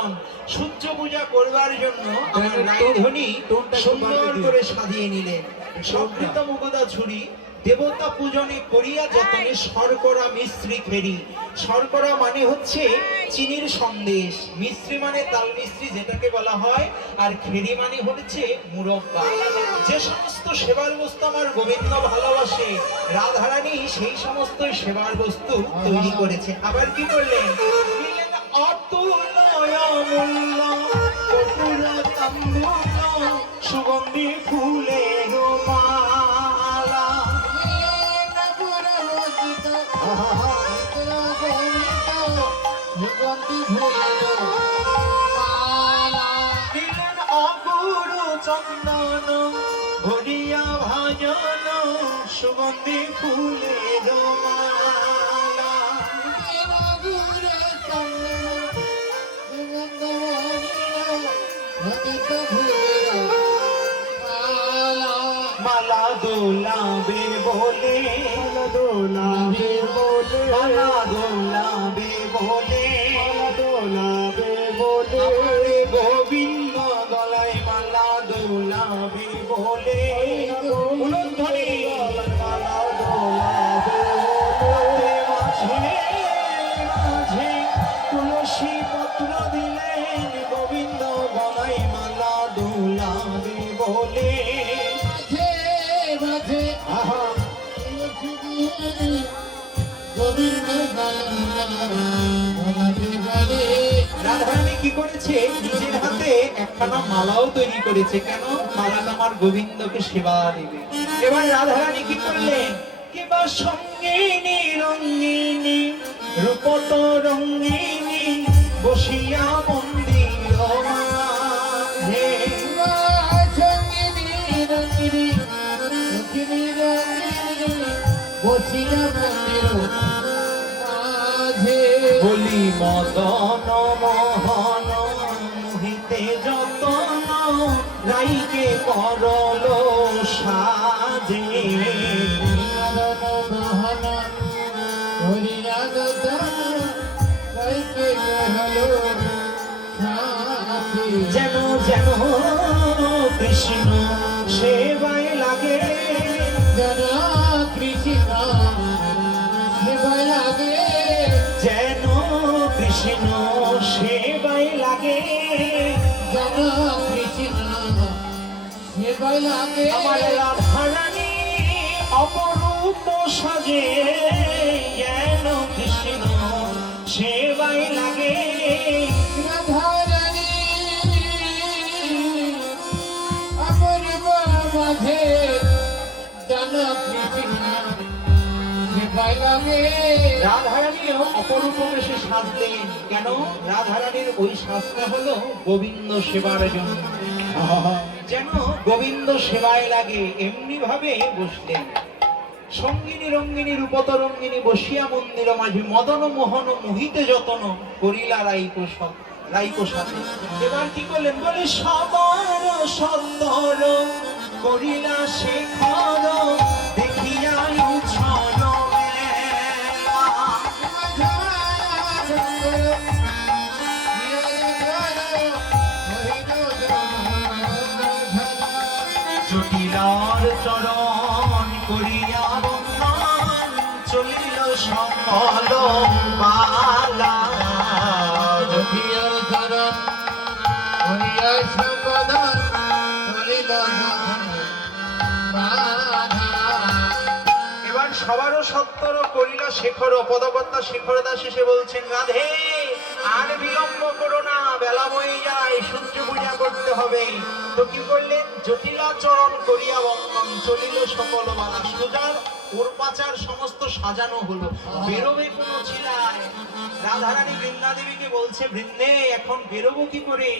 করলাম সূর্য পূজা করবার জন্য আমার রাইধনী সুন্দর করে সাজিয়ে নিলেন। সংকৃত মুগদা ছুরি দেবতা পূজনে করিয়া যতনে শর্করা মিশ্রি খেরি। শর্করা মানে হচ্ছে চিনির সন্দেশ, মিশ্রি মানে তাল মিশ্রি যেটাকে বলা হয়, আর খেরি মানে হচ্ছে মুরব্বা। যে সমস্ত সেবার বস্তু আমার গোবিন্দ ভালোবাসে, রাধারানী সেই সমস্ত সেবার বস্তু তৈরি করেছে। আবার কি করলেন? নিলেন অতুলয় মূল্য কপুর তাম্বুল সুগন্ধি ফুলের মালা। দিলেন অগুরু চন্দন ভরিয়া ভাজন সুগন্ধি ফুলের মালা। মালা দোলাবে বলে, দোলাবে বলে, মালা দোলাবে বলে, দোলাবে বলে, গোবিন্দ গলায় মালা দোলাবে বলে। উলুধ্বনি মালা দোলাবে বলে। মাঝে মাঝে তুলসী পত্র দিলেন, গোবিন্দ গলায় মালা দোলাবে বলে। রাধারানী কি করেছে? নিজের হাতে একখানা মালাও তৈরি করেছে। কেন? মালাটা আমার গোবিন্দকে সেবা দেবে। এবার রাধারানী কি করলেন? কিবা সঙ্গিনী রঙ্গিনী রূপত রঙ্গিনী বসিয়া মন্দির মাঝে। বলি মদন মোহন মোহিতে যতন রাইকে করল সাজে। যেন যেন কৃষ্ণ সেবায় লাগে, যেন কৃষ্ণ সেবায় লাগে, যেন কৃষ্ণ সেবায় লাগে, যেন কৃষ্ণ সেবায় লাগে। আমার রাধারানী অপরূপ সাজে, যেন কৃষ্ণ সেবায় লাগে। রাধারানী অপরূপ মাঝে যেন কৃষ্ণ সেবায় লাগে। রাধারানীও অপরূপ বেশে সাজলেন। কেন? রাধারানীর ওই সাজটা হলো গোবিন্দ সেবার জন্য, যেন গোবিন্দ সেবায় লাগে এমনি ভাবে বসলেন। সঙ্গিনী রঙ্গিনী রূপত রঙ্গিনী বসিয়া মন্দির মাঝে মদন মোহন মোহিতে যতন করিলা রাইকো সাথে। এবার কি করলেন? বলে সবার সন্দর করিলা শেখর দেখিয়া উছল মেলা। জটিলার চরণ করিয়া বন্দন চলিল সকল বালা। জটিলার চরণ করিয়া সম্বোধন চলিল এবার সবারও সত্তর করিল শেখর। পদকর্তা শেখর দাস এসে বলছেন, রাধে আর বিলম্ব করো না, বেলা বয়ে যায়, সূর্য পূজা করতে হবে। তো কি করলেন? জটিলাচরণ করিয়া বন্দন চলিল সকল বালা। সোজার ওরপাচার সমস্ত সাজানো হলো, বেরোবে কোনো ছিলায়। রাধারানী বৃন্দা দেবীকে বলছে, বৃন্দে এখন বেরোবো কি করে?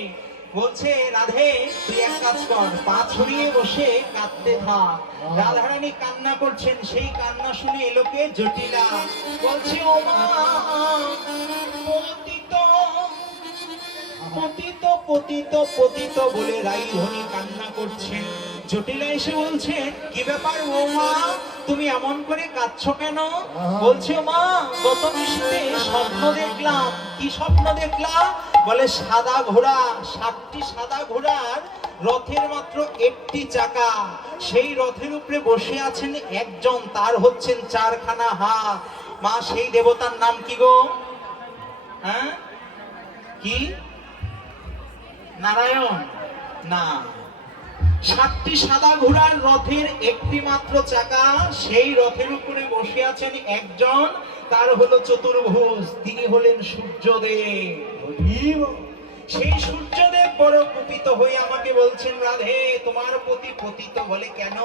বলছে, রাধে তুই এক কাজ কর, পা ছড়িয়ে বসে কাঁদতে থাক। রাধারানী কান্না করছেন, সেই কান্না শুনে এলোকে জটিলা। বলছে, ও মা পতিত পতিত পতিত পতিত বলে রাইধনী কান্না করছেন। জটিলা এসে বলছেন, কি ব্যাপার ও মা, তুমি এমন করে কাঁদছো কেন? বলছে, মা গত নিশীথে স্বপ্ন দেখলাম। কি স্বপ্ন দেখলাম? বলে সাদা ঘোড়া, 7টি সাদা ঘোড়ার রথের মাত্র 1টি চাকা, সেই রথের উপরে বসে আছেন একজন, তার হচ্ছেন 4খানা হাত। মা সেই দেবতার নাম কি গো? হ্যাঁ কি? নারায়ণ না, 7টি সাদা ঘোড়ার রথের 1টি মাত্র চাকা, সেই রথের উপরে বসে আছেন একজন, তার হলো চতুর্ভুজ, তিনি হলেন সূর্যদেব। সেই সূর্যদেব বড় কুপিত হয়ে আমাকে বলছেন, রাধে তোমার প্রতি পতিত। বলে কেন?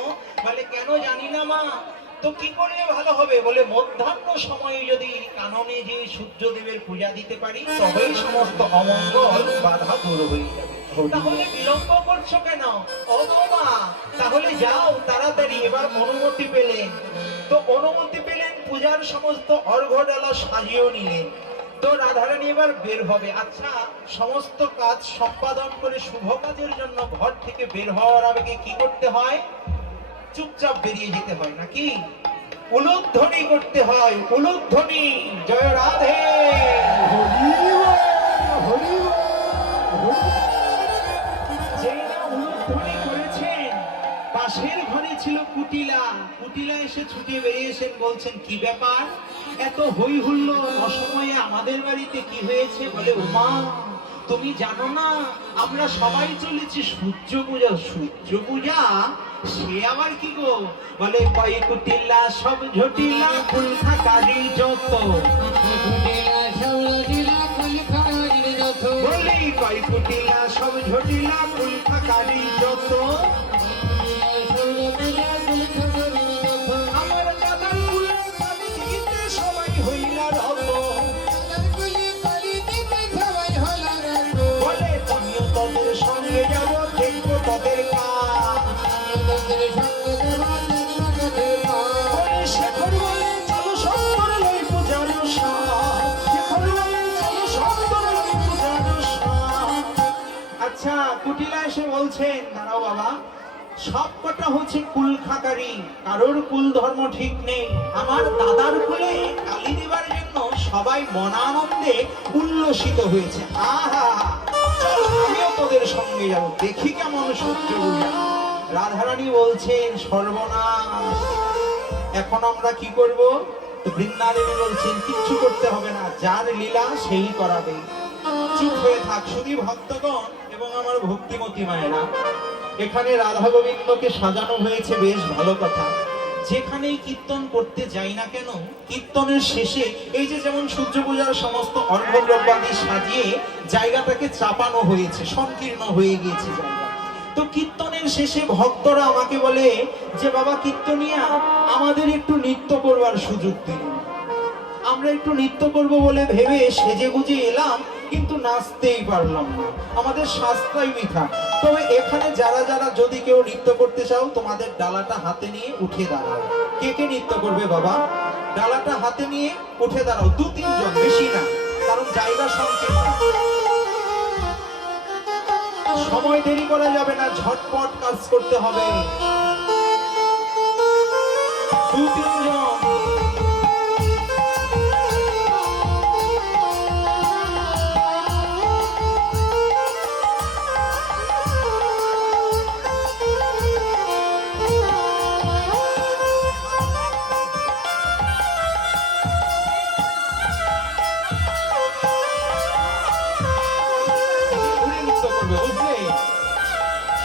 বলে কেন জানি না মা। তো কি করে ভালো হবে? বলে মধ্যাহ্ন সময়ে যদি কাননে যে সূর্যদেবের পূজা দিতে পারি, তবেই সমস্ত অমঙ্গল বাধা দূর হয়ে যাবে। তাহলে বিলম্ব করছো কেন? ও মা, তাহলে যাও তাড়াতাড়ি। এবার অনুমতি পেলেন, তো অনুমতি পেলেন, পূজার সমস্ত অর্ঘ্য ডালা সাজিয়েও নিলেন। তো রাধারানী এবার বের হবে। আচ্ছা, সমস্ত কাজ সম্পাদন করে শুভ কাজের জন্য ঘর থেকে বের হওয়ার আগে কি করতে হয়? চুপচাপ বেরিয়ে যেতে হয় নাকি? উলুধ্বনি করতে হয়, উলুধ্বনি। জয় রাধে। যেই না উলুধ্বনি করেছেন, পাশের ঘরে ছিল কুটিলা। কুটিলা এসে ছুটে বেরিয়েছেন, বলছেন কি ব্যাপার, এত হই হুল্লো অসময়ে আমাদের বাড়িতে কি হয়েছে? বলে উমা, তুমি জানো না আমরা সবাই চলেছি সূর্য পূজা। সূর্য পূজা? সে আবার কি গো? বলে কয় কুটিলা সব ঝটিলা ফুল থাকারি যত। বলি কয় কুটিলা সব ঝটিলা ফুল থাকারি যত। আমার দাদার কুলে কালি দিতে সবাই হইলা রত। বলে তুমিও তাদের সঙ্গে যাবো, দেখবো তাদের কাজ। শেখর বলে চলো সত্তর লই পূজার সাজ। শেখর বলে চলো সত্তর লই পূজার সাজ। আচ্ছা, কুটিলা এসে বলছেন, দাঁড়াও বাবা, সব কটা হচ্ছে কুল খাকারি, কারোর কুল ধর্ম ঠিক নেই। আমার দাদার কুলে কালী দেবার জন্য সবাই মনানন্দে উল্লসিত হয়েছে। আহা, চল আমিও তোদের সঙ্গে যাবো, দেখি কেমন সূর্য পূজা। রাধারানী বলছেন, সর্বনাশ, এখন আমরা কি করব? তো বৃন্দাদেবী বলছেন, কিচ্ছু করতে হবে না, যার লীলা সেই করাবে, চুপ হয়ে থাক। শুধু ভক্তগণ এবং আমার ভক্তিমতী মায়েরা, এখানে রাধা গোবিন্দকে সাজানো হয়েছে, বেশ ভালো কথা। যেখানেই কীর্তন করতে যাই না কেন, কীর্তনের শেষে এই যে যেমন সূর্য পূজার সমস্ত অর্ঘ্য দ্রব্যাদি সাজিয়ে জায়গাটাকে চাপানো হয়েছে, সংকীর্ণ হয়ে গিয়েছে জায়গা। তো কীর্তনের শেষে ভক্তরা আমাকে বলে যে বাবা কীর্তনিয়া, আমাদের একটু নৃত্য করবার সুযোগ দিন। আমরা একটু নৃত্য করব বলে ভেবে সেজে গুজে এলাম, কিন্তু নাচতেই পারলাম না, আমাদের শাস্ত্রাই মিথ্যা। তবে এখানে যারা যারা যদি কেউ নৃত্য করতে চাও, তোমাদের ডালাটা হাতে নিয়ে উঠে দাঁড়াও। কে কে নৃত্য করবে বাবা? ডালাটা হাতে নিয়ে উঠে দাঁড়াও, 2-3 জন, বেশি না, কারণ জায়গা সংকীর্ণ। সময় দেরি করা যাবে না, ঝটপট কাজ করতে হবে। 2-3 জন।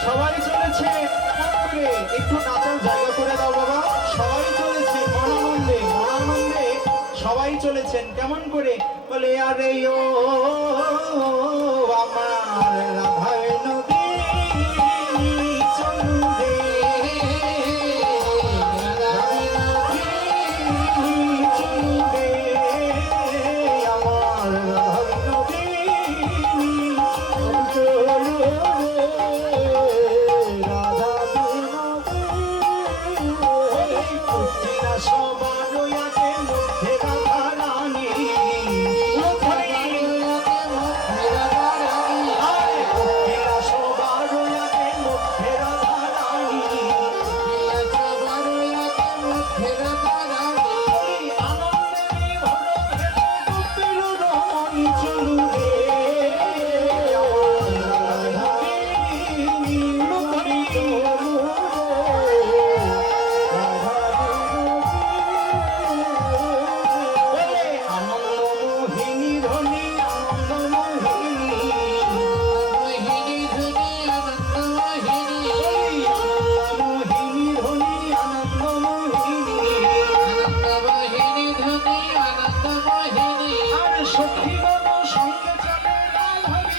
সবাই চলেছে, একটু নাচার জায়গা করে দাও বাবা। সবাই চলেছে মনানন্দে, মনানন্দে সবাই চলেছেন। কেমন করে? বলে আরে ও আমার রাধায় নদী চলু রে, চলু রে আমার রাধায় নদী চলু রে। সবার আগে মধ্যে রাধারানী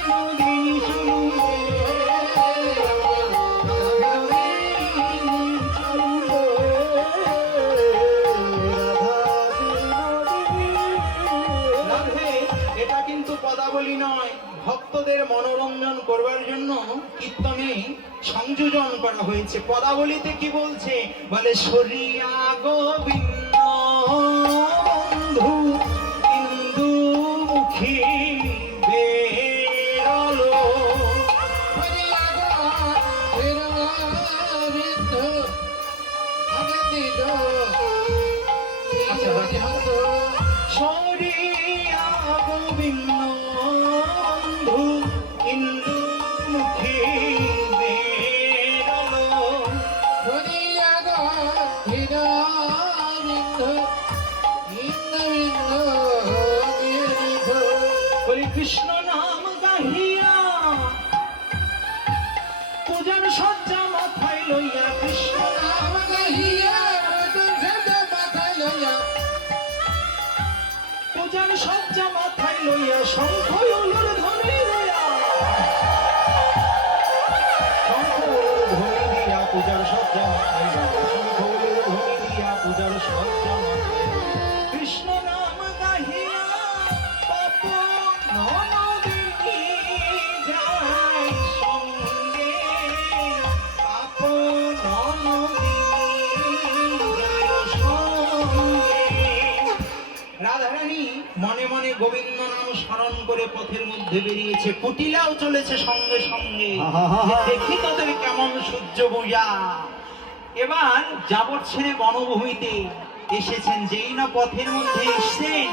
বিনোদিনী চলুলে, রাধা বিনোদিনী চলুলে, রাধে, এটা কিন্তু পদাবলী নয়, ভক্তদের মনোরঞ্জন করবার জন্য কীর্তনে সংযোজন করা হয়েছে। পদাবলীতে কি বলছে? বলে সরিয়া গোবিন্দ বন্ধু ইন্দু মুখী বেরলো। সরিয়া গোবিন্দ বন্ধু ইন্দু মুখী বেরলো। বলি কৃষ্ণ নাম গাহিয়া পূজার সজ্জা মাথায় লইয়া, কৃষ্ণ নাম গাহিয়া পূজার সজ্জা মাথায় লইয়া, শঙ্খ উলুর ধ্বনি দিয়া, শঙ্খ উলুর ধ্বনি দিয়া পূজার সজ্জা মাথায় লইয়া, শঙ্খ উলুর ধ্বনি দিয়া পূজার সজ্জা মাথায় লইয়া, কৃষ্ণ নাম গাহিয়া পাপ নদিনী যায় সঙ্গে, পাপ নদিনী যায় সঙ্গে। রাধারানী মনে মনে গোবিন্দ নাম স্মরণ করে পথের মধ্যে বেরিয়েছে, কুটিলাও চলেছে সঙ্গে সঙ্গে, যে দেখি তোদের কেমন সূর্য পূজা। এবার যাবত ছেড়ে বনভূমিতে এসেছেন, যেই না পথের মধ্যে এসেছেন,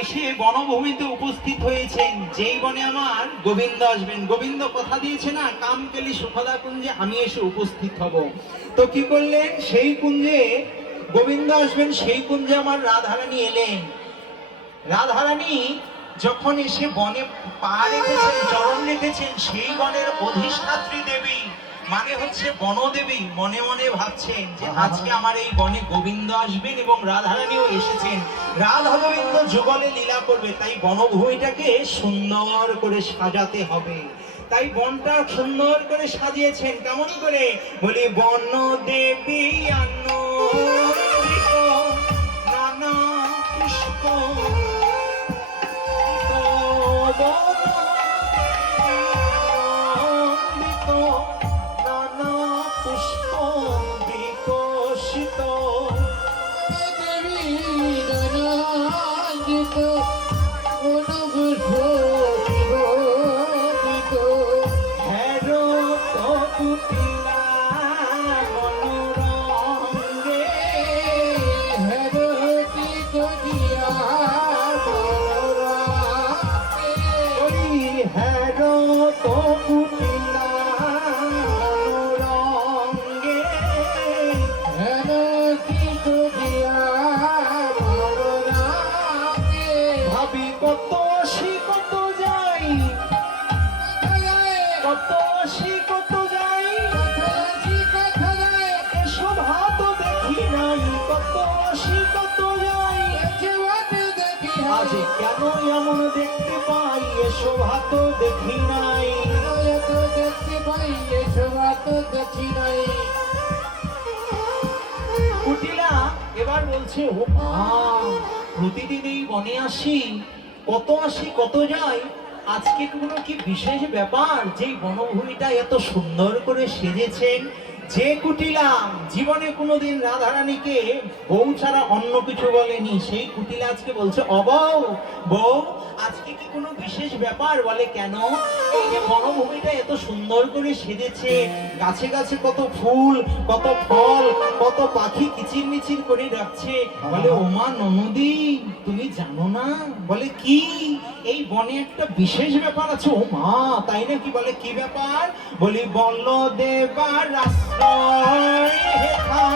এসে বনভূমিতে উপস্থিত হয়েছেন, যেই বনে আমার গোবিন্দ আসবেন। গোবিন্দ কথা দিয়েছে না, কামকেলি সুখদা কুঞ্জে আমি এসে উপস্থিত হব। তো কি করলেন? সেই কুঞ্জে গোবিন্দ আসবেন, সেই কুঞ্জে আমার রাধারানী এলেন। রাধারানী যখন এসে বনে পা রেখেছেন, চরণ রেখেছেন, সেই বনের অধিষ্ঠাত্রী দেবী মানে হচ্ছে বনদেবী মনে মনে ভাবছেন যে আজকে আমার এই বনে গোবিন্দ আসবেন এবং রাধারানীও এসেছেন, রাধা গোবিন্দ যুগলে লীলা করবে, তাই বনভূমিটাকে সুন্দর করে সাজাতে হবে। তাই বনটা সুন্দর করে সাজিয়েছেন। কেমন করে? বলি বনদেবী আনন্দিত নানা পুষ্প, বনদেবী নানা পুষ্প বিকশিত, কেন এমন দেখতে পাই শোভা তো দেখি নাই, দেখতে পাই শোভা তো দেখি নাই। কুটিলা এবার বলছে, ও মা, প্রতিদিন এই বনে আসি, কত যাই, আজকে কোনো কি বিশেষ ব্যাপার যে বনভূমিটা এত সুন্দর করে সেজেছেন? যে কুটিলা জীবনে কোনোদিন রাধারানীকে বউ ছাড়া অন্য কিছু বলেনি, সেই কুটিলা আজকে বলছে, অবৌ বউ আজকে কি কোনো বিশেষ ব্যাপার? বলে কেন? এই যে বনভূমিটা এত সুন্দর করে সেজেছে, গাছে গাছে কত ফুল, কত ফল, কত পাখি কিচিরমিচির করে ডাকছে। বলে ওমা ননদি, তুমি জানো না? বলে কি? এই বনে একটা বিশেষ ব্যাপার আছে। ও মা, তাই নাকি? বলে কি ব্যাপার? বলি বলদেবার আশ্রয় হেথা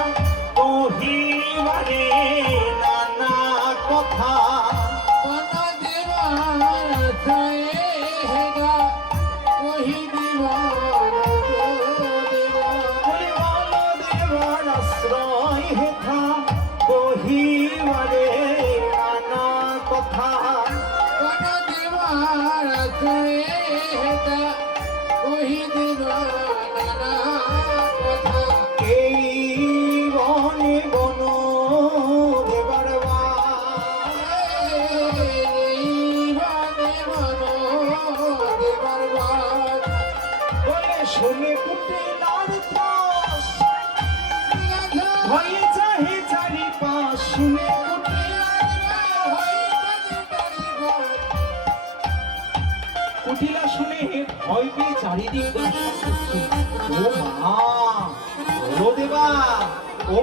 কহিবারে নানা কথা, আশ্রয় হেথা কহিবারে নানা কথা, শুনে কুটিলার ত্রাস ভয়ে চাহে চারিপাশ শুনে কুটিলা শুনে ভয় পেয়ে চারিদিক দর্শন করছে। ও মা, ও দেবা, ও